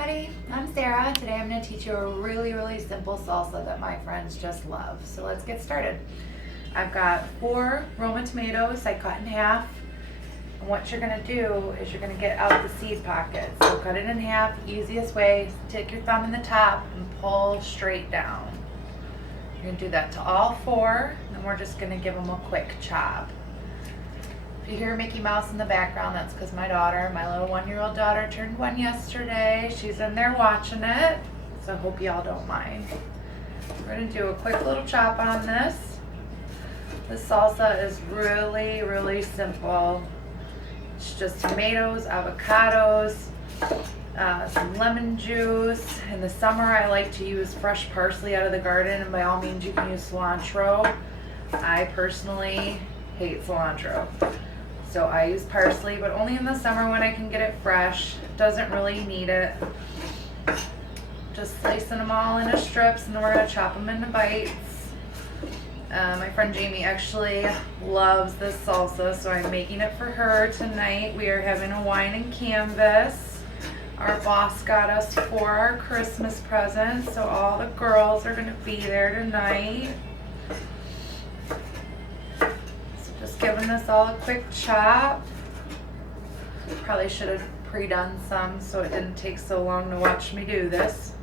Everybody, I'm Sarah. Today I'm going to teach you a really simple salsa that my friends just love. So let's get started. I've got 4 Roma tomatoes I cut in half. And what you're going to do is you're going to get out the seed pockets. So cut it in half. Easiest way, stick your thumb in the top and pull straight down. You're going to do that to all 4, and we're just going to give them a quick chop. If you hear Mickey Mouse in the background, that's because my daughter, my little 1-year-old daughter, turned 1 yesterday. She's in there watching it, so I hope y'all don't mind. We're going to do a quick little chop on this. This salsa is really simple. It's just tomatoes, avocados, some lemon juice. In the summer, I like to use fresh parsley out of the garden, and by all means, you can use cilantro. I personally hate cilantro. So I use parsley, but only in the summer when I can get it fresh. Doesn't really need it. Just slicing them all into strips, and then we're gonna chop them into bites. My friend Jamie actually loves this salsa, so I'm making it for her tonight. We are having a wine and canvas. Our boss got us for our Christmas present, so all the girls are gonna be there tonight. Giving this all a quick chop. Probably should have pre-done some so it didn't take so long to watch me do this.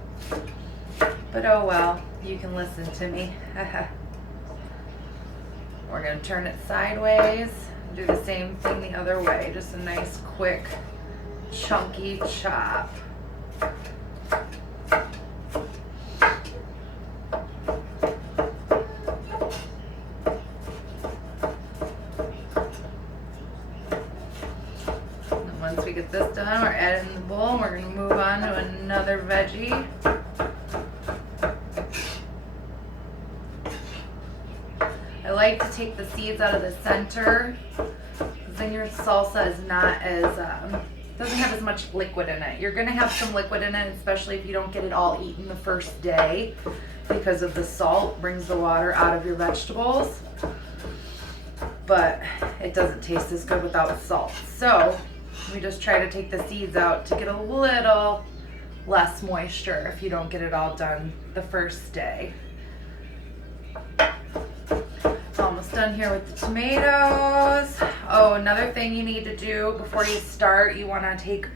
But oh well, you can listen to me. We're going to turn it sideways and do the same thing the other way. Just a nice quick chunky chop. Once we get this done, we're adding the bowl. We're going to move on to another veggie. I like to take the seeds out of the center, because then your salsa is not as, doesn't have as much liquid in it. You're going to have some liquid in it, especially if you don't get it all eaten the first day, because of the salt brings the water out of your vegetables. But it doesn't taste as good without salt. So we just try to take the seeds out to get a little less moisture if you don't get it all done the first day. Almost done here with the tomatoes. Oh, another thing you need to do before you start, you want to take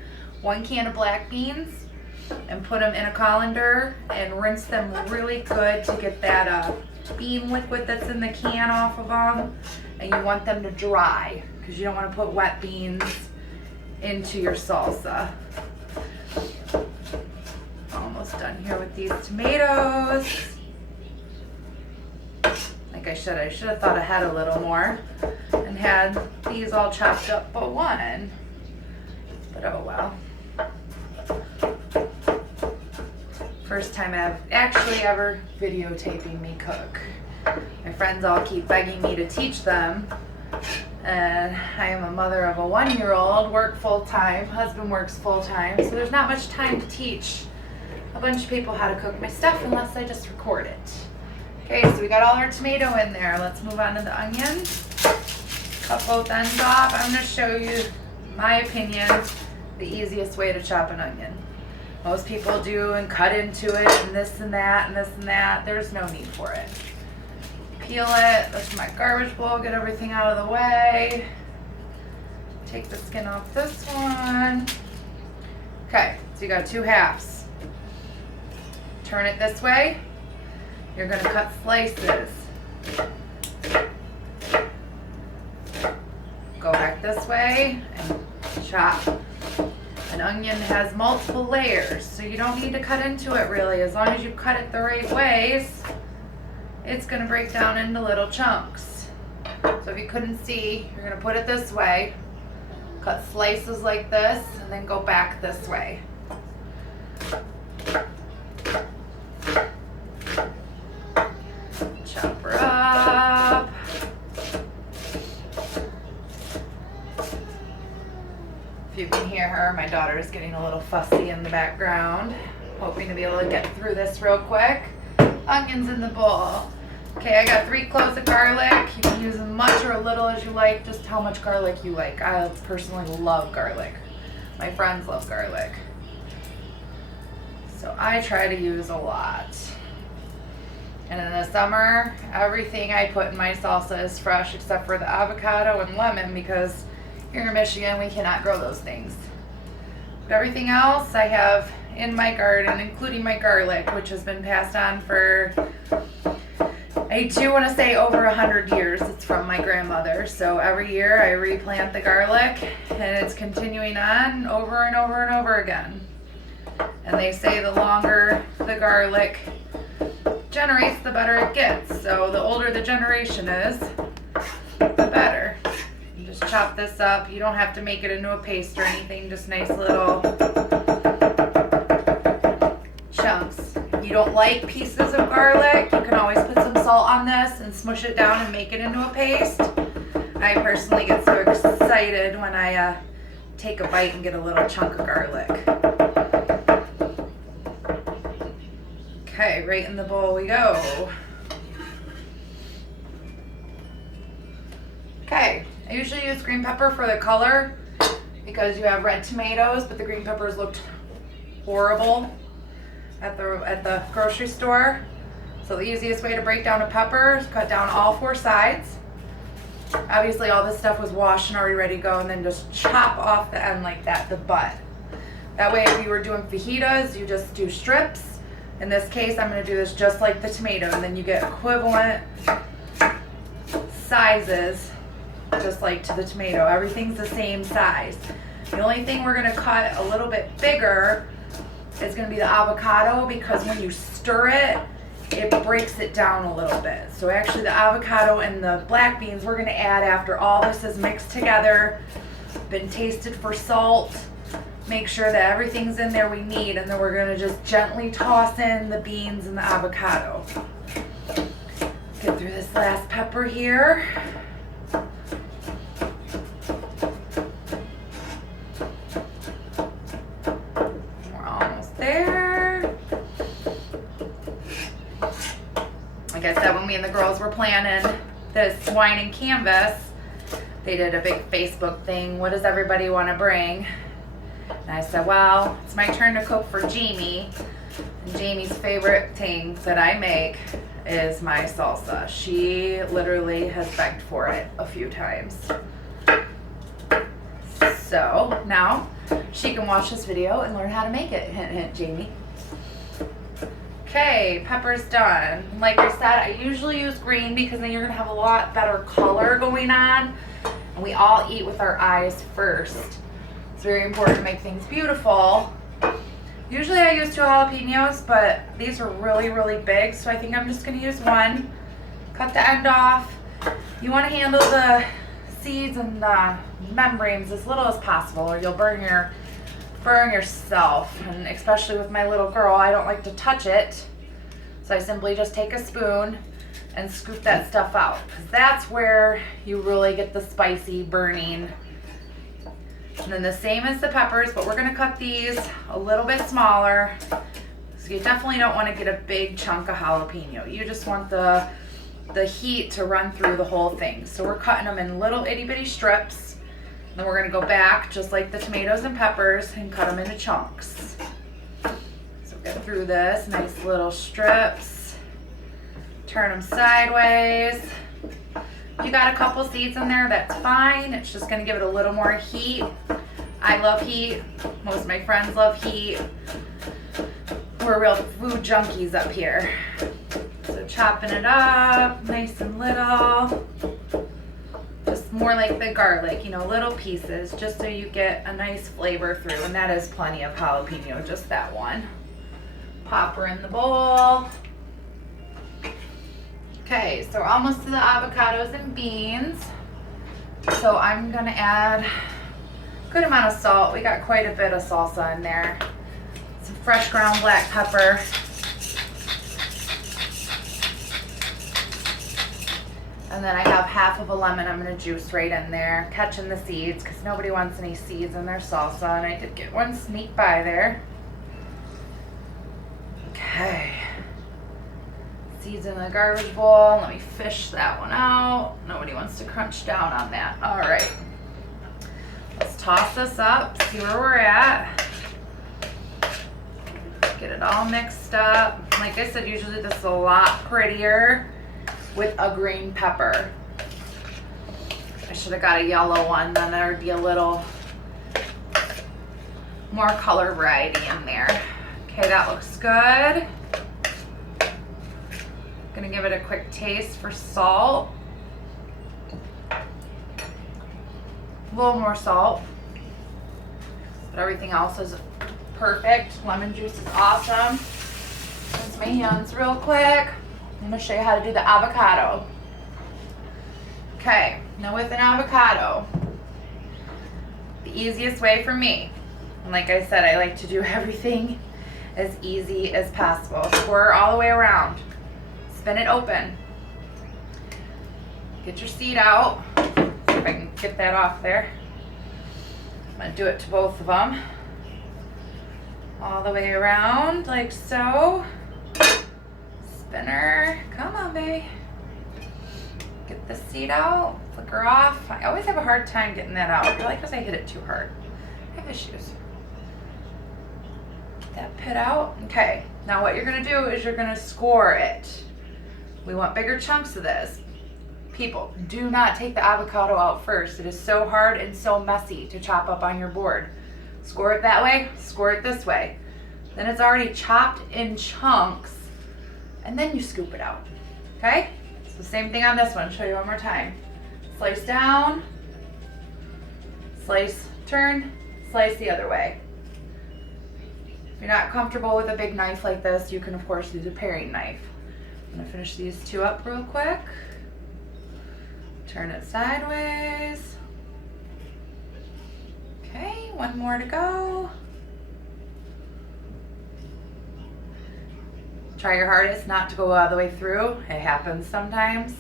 1 can of black beans and put them in a colander and rinse them really good to get that bean liquid that's in the can off of them. And you want them to dry because you don't want to put wet beans into your salsa. Almost done here with these tomatoes. Like I should have thought ahead a little more and had these all chopped up but one. But oh well. First time I've actually ever videotaping me cook. My friends all keep begging me to teach them. And I am a mother of a 1-year-old, work full-time, husband works full-time, so there's not much time to teach a bunch of people how to cook my stuff unless I just record it. Okay, so we got all our tomato in there. Let's move on to the onion. Cut both ends off. I'm going to show you, my opinion, the easiest way to chop an onion. Most people do and cut into it and this and that and this and that. There's no need for it. Peel it, lift my garbage bowl, get everything out of the way. Take the skin off this one. Okay, so you got 2 halves. Turn it this way. You're going to cut slices. Go back this way and chop. An onion has multiple layers, so you don't need to cut into it really. As long as you cut it the right ways, it's going to break down into little chunks. So if you couldn't see, you're going to put it this way, cut slices like this, and then go back this way. Chop her up. If you can hear her, my daughter is getting a little fussy in the background. Hoping to be able to get through this real quick. Onions in the bowl. Okay, I got 3 cloves of garlic. You can use as much or a little as you like, just how much garlic you like. I personally love garlic. My friends love garlic. So I try to use a lot. And in the summer, everything I put in my salsa is fresh except for the avocado and lemon, because here in Michigan we cannot grow those things. But everything else I have in my garden, including my garlic, which has been passed on for, I do want to say, over 100 years. It's from my grandmother. So every year I replant the garlic, and it's continuing on over and over and over again. And they say the longer the garlic generates, the better it gets. So the older the generation is, the better. You just chop this up. You don't have to make it into a paste or anything, just nice little chunks. If you don't like pieces of garlic, you can always put some salt on this and smush it down and make it into a paste. I personally get so excited when I take a bite and get a little chunk of garlic. Okay, right in the bowl we go. Okay, I usually use green pepper for the color because you have red tomatoes, but the green peppers looked horrible at the grocery store. So the easiest way to break down a pepper is cut down all 4 sides. Obviously all this stuff was washed and already ready to go, and then just chop off the end like that, the butt. That way if you were doing fajitas, you just do strips. In this case, I'm going to do this just like the tomato, and then you get equivalent sizes, just like to the tomato. Everything's the same size. The only thing we're going to cut a little bit bigger is going to be the avocado, because when you stir it, it breaks it down a little bit. So actually the avocado and the black beans we're going to add after all this is mixed together, been tasted for salt. Make sure that everything's in there we need, and then we're going to just gently toss in the beans and the avocado. Get through this last pepper here. We're almost there. Like I said, when me and the girls were planning this wine and canvas, they did a big Facebook thing. What does everybody want to bring? And I said, well, it's my turn to cook for Jamie. And Jamie's favorite thing that I make is my salsa. She literally has begged for it a few times. So now she can watch this video and learn how to make it. Hint, hint, Jamie. Okay, pepper's done. Like I said, I usually use green because then you're gonna have a lot better color going on. And we all eat with our eyes first. It's very important to make things beautiful. Usually I use 2 jalapenos, but these are really, really big, so I think I'm just going to use 1. Cut the end off. You want to handle the seeds and the membranes as little as possible, or you'll burn yourself. And especially with my little girl, I don't like to touch it, so I simply just take a spoon and scoop that stuff out, because that's where you really get the spicy burning. And then the same as the peppers, but we're going to cut these a little bit smaller. So you definitely don't want to get a big chunk of jalapeno. You just want the heat to run through the whole thing. So we're cutting them in little itty bitty strips. Then we're going to go back just like the tomatoes and peppers and cut them into chunks. So get through this, nice little strips. Turn them sideways. If you got a couple seeds in there, that's fine. It's just gonna give it a little more heat. I love heat. Most of my friends love heat. We're real food junkies up here. So chopping it up, nice and little. Just more like the garlic, you know, little pieces, just so you get a nice flavor through. And that is plenty of jalapeno, just that one. Pop her in the bowl. Okay, so we're almost to the avocados and beans. So I'm gonna add a good amount of salt. We got quite a bit of salsa in there. Some fresh ground black pepper. And then I have half of a lemon I'm gonna juice right in there, catching the seeds, because nobody wants any seeds in their salsa, and I did get one sneak by there. Okay. Seeds in the garbage bowl. Let me fish that one out. Nobody wants to crunch down on that. All right. Let's toss this up, see where we're at. Get it all mixed up. Like I said, usually this is a lot prettier with a green pepper. I should have got a yellow one, then there'd be a little more color variety in there. Okay, that looks good. Gonna give it a quick taste for salt. A little more salt. But everything else is perfect. Lemon juice is awesome. Rinse my hands real quick. I'm gonna show you how to do the avocado. Okay, now with an avocado, the easiest way for me, and like I said, I like to do everything as easy as possible. Square all the way around. Spin it open. Get your seed out. See if I can get that off there. I'm gonna do it to both of them. All the way around, like so. Spinner, come on, baby. Get the seed out, flick her off. I always have a hard time getting that out. Probably because I hit it too hard. I have issues. Get that pit out. Okay, now what you're gonna do is you're gonna score it. We want bigger chunks of this. People, do not take the avocado out first. It is so hard and so messy to chop up on your board. Score it that way, score it this way. Then it's already chopped in chunks, and then you scoop it out, okay? It's the same thing on this one. Show you one more time. Slice down, slice, turn, slice the other way. If you're not comfortable with a big knife like this, you can of course use a paring knife. I'm gonna finish these two up real quick. Turn it sideways. Okay, one more to go. Try your hardest not to go all the way through. It happens sometimes.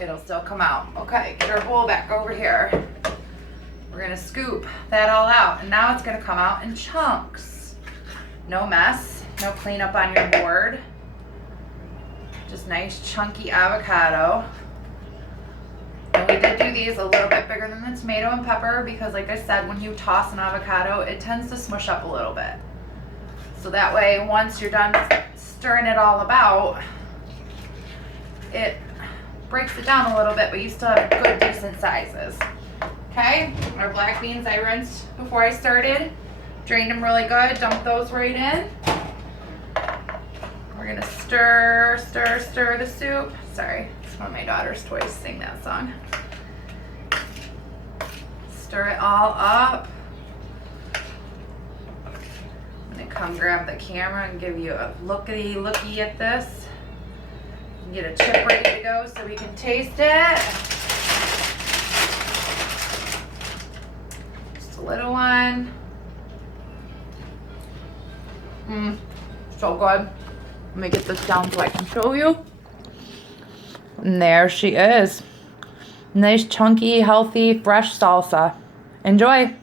It'll still come out. Okay, get our bowl back over here. We're gonna scoop that all out, and now it's gonna come out in chunks. No mess, no cleanup on your board. Just nice chunky avocado. And we did do these a little bit bigger than the tomato and pepper because like I said, when you toss an avocado, it tends to smush up a little bit. So that way, once you're done stirring it all about, it breaks it down a little bit, but you still have good, decent sizes. Okay, our black beans I rinsed before I started, drained them really good, dumped those right in. We're gonna stir, stir, stir the soup. Sorry, it's one of my daughter's toys, sing that song. Stir it all up. I'm gonna come grab the camera and give you a looky at this. And get a chip ready to go so we can taste it. Just a little one. So good. Let me get this down so I can show you. And there she is. Nice, chunky, healthy, fresh salsa. Enjoy.